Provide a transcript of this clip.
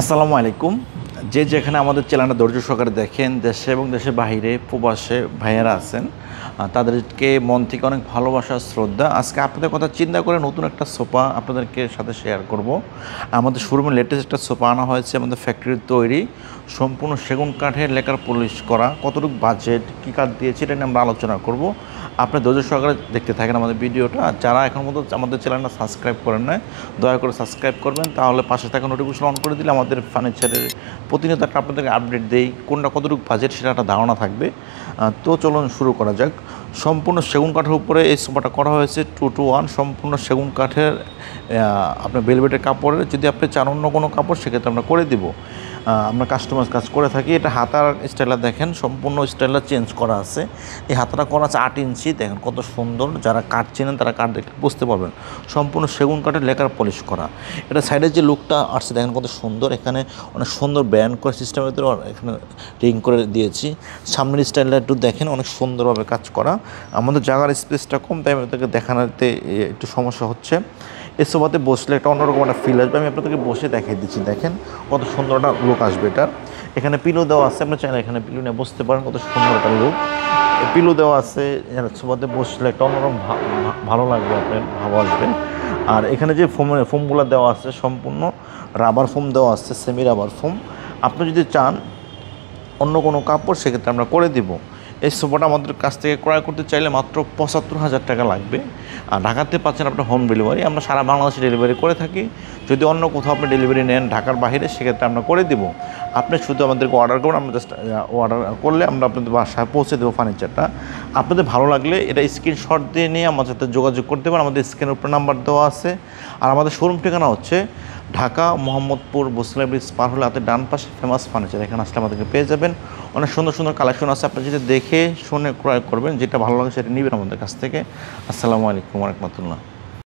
আসসালামু আলাইকুম। যে যেখানে আমাদের চ্যানেলটা ধৈর্য সহকারে দেখেন, দেশে এবং দেশের বাহিরে প্রবাসে ভাইয়েরা আছেন, তাদেরকে মন থেকে অনেক ভালোবাসা, শ্রদ্ধা। আজকে আপনাদের কথা চিন্তা করে নতুন একটা সোফা আপনাদেরকে সাথে শেয়ার করব। আমাদের শোরুমে লেটেস্ট একটা সোফা আনা হয়েছে, আমাদের ফ্যাক্টরির তৈরি, সম্পূর্ণ সেগুন কাঠের লেকার পলিশ করা। কতটুকু বাজেট, কী কাঠ দিয়েছে, এটা নিয়ে আমরা আলোচনা করব। আপনি ধৈর্য সহকারে দেখতে থাকেন আমাদের ভিডিওটা। যারা এখন মতো আমাদের চ্যানেলটা সাবস্ক্রাইব করেন না, দয়া করে সাবস্ক্রাইব করবেন, তাহলে পাশে থাকা নোটিফিকেশন অন করে দিলে আমাদের ফার্নিচারের প্রতিনিয়ত একটা আপনাদেরকে আপডেট দেই, কোনটা কতটুকু বাজেট সেটা একটা ধারণা থাকবে। তো চলুন শুরু করা যাক। সম্পূর্ণ সেগুন কাঠের উপরে এই সোফাটা করা হয়েছে 2-to-1, সম্পূর্ণ সেগুন কাঠের আপনার ভেলভেটের কাপড়ের। যদি আপনি চান অন্য কোনো কাপড়, সেক্ষেত্রে আমরা করে দিব। আমরা কাস্টমাইজ কাজ করে থাকি। এটা হাতার স্টাইলার দেখেন, সম্পূর্ণ স্টাইলার চেঞ্জ করা আছে। এই হাতাটা করা আছে 8 ইঞ্চি, দেখেন কত সুন্দর। যারা কাঠ চেনেন তারা কাঠ দেখলে বুঝতে পারবেন, সম্পূর্ণ সেগুন কাঠের লেকার পলিশ করা। এটা সাইডের যে লুকটা আসছে দেখেন কত সুন্দর। এখানে অনেক সুন্দর ব্যান্ড করে সিস্টেমের ভিতরে এখানে রিং করে দিয়েছি। সামনের স্টাইলটা একটু দেখেন, অনেক সুন্দরভাবে কাজ করা। আমাদের জায়গার স্পেসটা কম, তাই আপনাদেরকে দেখানোতে একটু সমস্যা হচ্ছে। এই সোফাতে বসলে একটা অন্যরকম একটা ফিল আসবে। আমি আপনাদেরকে বসে দেখিয়ে দিচ্ছি, দেখেন কত সুন্দর একটা লুক আসবে এটা। এখানে পিলো দেওয়া আছে, আপনি চাইলে এখানে পিলো নিয়ে বসতে পারেন, কত সুন্দর একটা লুক। পিলো দেওয়া আছে, সোফাতে বসলে একটা অন্যরকম ভালো লাগবে, আপনার ভালো আসবে। আর এখানে যে ফোমগুলো দেওয়া আছে, সম্পূর্ণ রাবার ফোম দেওয়া আছে, সেমি রাবার ফোম। আপনি যদি চান অন্য কোনো কাপড়, সেক্ষেত্রে আমরা করে দিব। এই সোফাটা আমাদের কাছ থেকে ক্রয় করতে চাইলে মাত্র 75,000 টাকা লাগবে। আর ঢাকাতে পাচ্ছেন আপনার হোম ডেলিভারি। আমরা সারা বাংলাদেশে ডেলিভারি করে থাকি। যদি অন্য কোথাও আপনি ডেলিভারি নেন ঢাকার বাইরে, সেক্ষেত্রে আমরা করে দিব। আপনি শুধু আমাদেরকে অর্ডার করুন, আমরা জাস্ট অর্ডার করলে আমরা আপনাদের বাসায় পৌঁছে দেবো ফার্নিচারটা। আপনাদের ভালো লাগলে এটা স্ক্রিনশট দিয়ে নিয়ে আমাদের সাথে যোগাযোগ করতে পারেন। আমাদের স্ক্রিনের উপর নাম্বার দেওয়া আছে। আর আমাদের শোরুম ঠিকানা হচ্ছে ঢাকা মোহাম্মদপুর বসলা ব্রিজ পার হলে হাতের ডান পাশে ফেমাস ফার্নিচার। এখানে আসলে আমাদেরকে পেয়ে যাবেন। অনেক সুন্দর সুন্দর কালেকশন আছে, আপনি যেটা দেখে শুনে ক্রয় করবেন, যেটা ভালো লাগে সেটা নেবেন আমাদের কাছ থেকে। আসসালামু আলাইকুম ওয়া রাহমাতুল্লাহ।